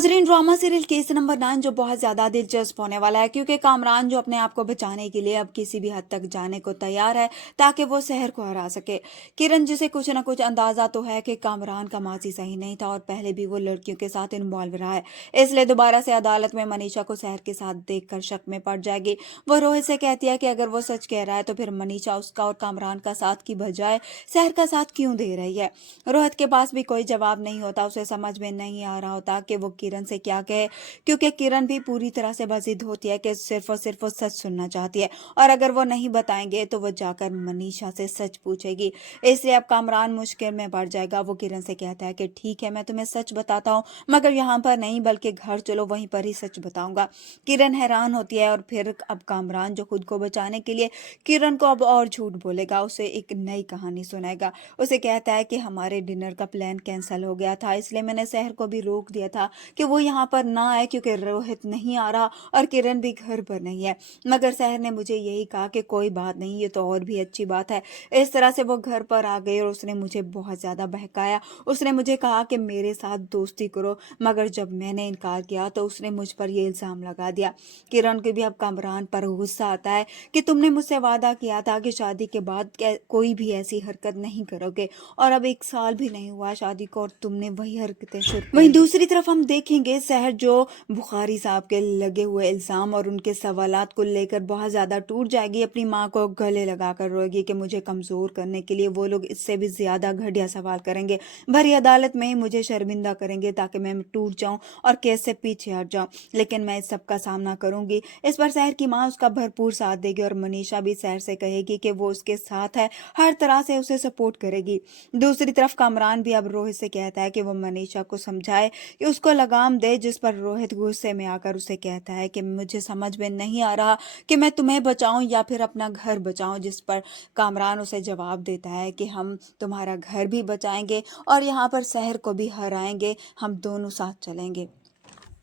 नाजरीन, drama serial case number 9 जो बहुत ज्यादा दिलचस्प होने वाला है, क्योंकि कामरान जो अपने आप को बचाने के लिए अब किसी भी हद तक जाने को तैयार है ताकि वो शहर को हरा सके। किरण जिसे कुछ ना कुछ अंदाजा तो है कि कामरान का माजी सही नहीं था और पहले भी वो लड़कियों के साथ इन्वॉल्व रहा है, इसलिए दोबारा से अदालत में मनीषा को शहर के साथ देखकर शक में पड़ जाएगी। वो रोहित से कहती है कि अगर वो सच कह रहा है तो फिर मनीषा उसका और कामरान का साथ की बजाय शहर का साथ क्यों दे रही है। रोहित के पास भी कोई जवाब नहीं होता, उसे समझ में नहीं आ रहा होता कि वो किरण से क्या कहे, क्योंकि किरण भी पूरी तरह से बजिद होती है कि सिर्फ और सिर्फ वो सच सुनना चाहती है, और अगर वो नहीं बताएंगे तो वो जाकर मनीषा से सच पूछेगी। इसलिए अब कामरान मुश्किल में पड़ जाएगा। वो किरण से कहता है कि ठीक है, मैं तुम्हें सच बताता हूँ, मगर यहाँ पर नहीं बल्कि घर चलो, वहीं पर ही सच बताऊंगा। किरण हैरान होती है और फिर अब कामरान जो खुद को बचाने के लिए किरण को अब और झूठ बोलेगा, उसे एक नई कहानी सुनाएगा। उसे कहता है कि हमारे डिनर का प्लान कैंसिल हो गया था, इसलिए मैंने शहर को भी रोक दिया था कि वो यहाँ पर ना आए, क्योंकि रोहित नहीं आ रहा और किरण भी घर पर नहीं है। मगर शहर ने मुझे यही कहा कि कोई बात नहीं, ये तो और भी अच्छी बात है। इस तरह से वो घर पर आ गई और उसने मुझे बहुत ज्यादा बहकाया। उसने मुझे कहा कि मेरे साथ दोस्ती करो, मगर जब मैंने इनकार किया तो उसने मुझ पर यह इल्जाम लगा दिया। किरण के भी अब कामरान पर गुस्सा आता है कि तुमने मुझसे वादा किया था कि शादी के बाद कोई भी ऐसी हरकत नहीं करोगे, और अब 1 साल भी नहीं हुआ शादी को और तुमने वही हरकतें शुरू कर दी। वहीं दूसरी तरफ हम देखेंगे शहर जो बुखारी साहब के लगे हुए इल्जाम और उनके सवालात को लेकर बहुत ज्यादा टूट जाएगी। अपनी माँ को गले लगाकर रोएगी कि मुझे कमजोर करने के लिए वो लोग इससे भी ज्यादा घटिया सवाल करेंगे, भरी अदालत में ही मुझे शर्मिंदा करेंगे ताकि मैं टूट जाऊं और केस से पीछे हट जाऊं, लेकिन मैं इस सब का सामना करूंगी। इस पर शहर की माँ उसका भरपूर साथ देगी और मनीषा भी शहर से कहेगी कि वो उसके साथ है, हर तरह से उसे सपोर्ट करेगी। दूसरी तरफ कामरान भी अब रोहित से कहता है कि वो मनीषा को समझाए कि उसको लगाम दे, जिस पर रोहित गुस्से में आकर उसे कहता है कि मुझे समझ में नहीं आ रहा कि मैं तुम्हें बचाऊं या फिर अपना घर बचाऊं, जिस पर कामरान उसे जवाब देता है कि हम तुम्हारा घर भी बचाएंगे और यहाँ पर शहर को भी हराएंगे, हम दोनों साथ चलेंगे।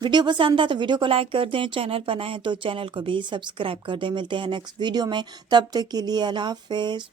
वीडियो पसंद है तो वीडियो को लाइक कर दें, चैनल पर नए हैं तो चैनल को भी सब्सक्राइब कर दें। मिलते हैं नेक्स्ट वीडियो में, तब तक के लिए अल्लाह हाफिज।